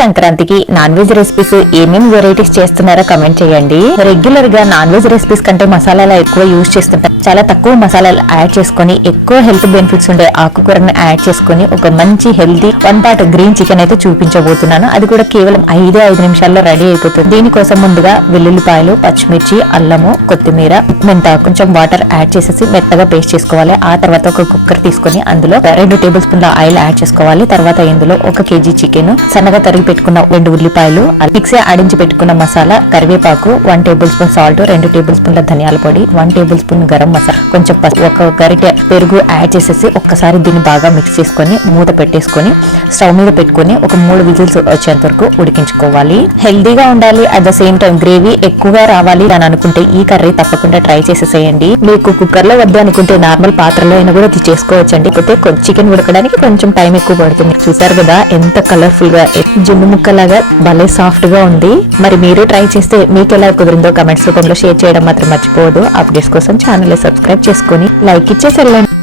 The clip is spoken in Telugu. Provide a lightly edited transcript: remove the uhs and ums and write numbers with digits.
సంక్రాంతికి నాన్ వెజ్ రెసిపీస్ ఏమేమి వెరైటీస్ చేస్తున్నారో కమెంట్ చేయండి. రెగ్యులర్ గా నాన్ వెజ్ రెసిపీస్ కంటే మసాలాలు ఎక్కువ యూజ్ చేస్తుంటారు. చాలా తక్కువ మసాలాలు యాడ్ చేసుకుని ఎక్కువ హెల్త్ బెనిఫిట్స్ ఉండే ఆకుకూరని యాడ్ చేసుకుని ఒక మంచి హెల్తీ 1 పార్ట్ గ్రీన్ చికెన్ అయితే చూపించబోతున్నాను. అది కూడా కేవలం 5 నిమిషాల్లో రెడీ అయిపోతుంది. దీనికోసం ముందుగా వెల్లుల్లిపాయలు, పచ్చిమిర్చి, అల్లము, కొత్తిమీర, మెంతాకు, కొంచెం వాటర్ యాడ్ చేసేసి మెత్తగా పేస్ట్ చేసుకోవాలి. ఆ తర్వాత ఒక కుక్కర్ తీసుకుని అందులో 2 టేబుల్ స్పూన్ల ఆయిల్ యాడ్ చేసుకోవాలి. తర్వాత ఇందులో 1 కేజీ చికెన్, సన్నగా తరిగి పెట్టుకున్న 2 ఉల్లిపాయలు, మిక్సీ ఆడించి పెట్టుకున్న మసాలా, కరివేపాకు, 1 టేబుల్ స్పూన్ సాల్ట్, 2 టేబుల్ స్పూన్ల ధనియాల పొడి, 1 టేబుల్ స్పూన్ గరం మసాలా, కొంచెం పసుపు, 1 గరిటె పెరుగు యాడ్ చేసేసి ఒక్కసారి దీన్ని బాగా మిక్స్ చేసుకొని మూత పెట్టేసుకొని స్టవ్ మీద పెట్టుకొని ఒక 3 విజిల్స్ వచ్చేంత వరకు ఉడికించుకోవాలి. హెల్దీగా ఉండాలి, at the same time gravy ఎక్కువగా రావాలి అని అనుకుంటే ఈ కర్రీ తప్పకుండా ట్రై చేసేసేయండి. మీకు కుక్కర్ లో వద్దు అనుకుంటే నార్మల్ పాత్రలో అయినా కూడా చేసుకోవచ్చండి. అయితే చికెన్ ఉడకడానికి కొంచెం టైం ఎక్కువ పడుతుంది. చూసారు కదా ఎంత కలర్ఫుల్ గా, జున్ను ముక్కలాగా భలే సాఫ్ట్ గా ఉంది. మరి మీరు ట్రై చేస్తే మీకు ఎలా కుదిరిందో కమెంట్స్ రూపంలో షేర్ చేయడం మాత్రం మర్చిపోవద్దు. అప్డేట్స్ కోసం ఛానల్ సబ్స్క్రైబ్ చేసుకుని లైక్ ఇచ్చేసి వెళ్ళండి.